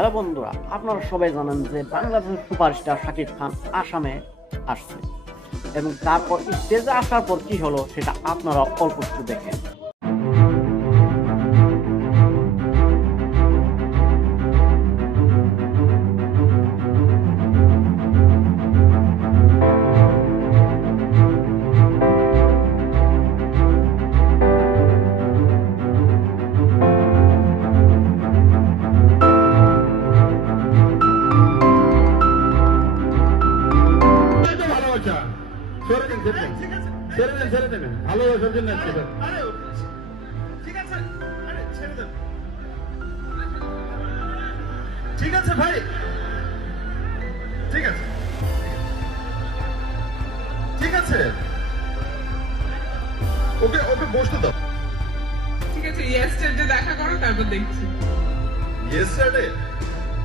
Hello বন্ধুরা, আপনারা সবাই জানেন যে বাংলাদেশের সুপারস্টার শাকিব খান আসামে আসছে এবং তারপর স্টেজে আসার পর কি হলো সেটা আপনারা অল্প একটু দেখেন। ভালোবাসার জন্য ঠিক আছে ভাই, ঠিক আছে ঠিক আছে, ওকে ওকে বসতে দাও। ঠিক আছে, ইয়েস্টারডে দেখা করো, তারপর দেখছি। ইয়েস্টারডে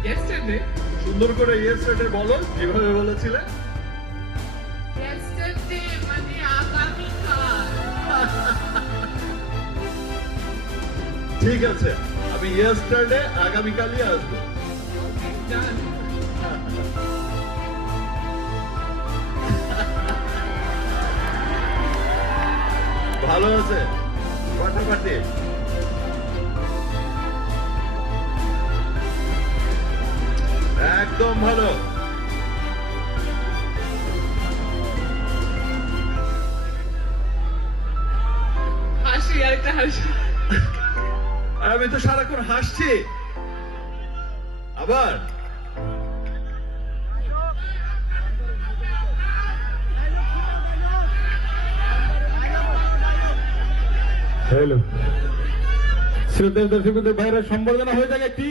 ইয়েস্টারডে সুন্দর করে ইয়েস্টারডে বলো, যেভাবে বলেছিলে। ইয়েস্টারডে মানে আগামীকাল। ঠিক আছে, আমি ইয়েস্টারডে আগামীকালই আসবো। ডান। ভালো আছে ফাটাফাটি। একদম ভালো। হাসি, আরেকটা হাসি। আমি তো সারাক্ষণ হাসছি। আবার হ্যালো, শ্রদ্ধেয় দর্শকদের ভাইরা, সম্বর্ধনা হয়ে যাক একটি।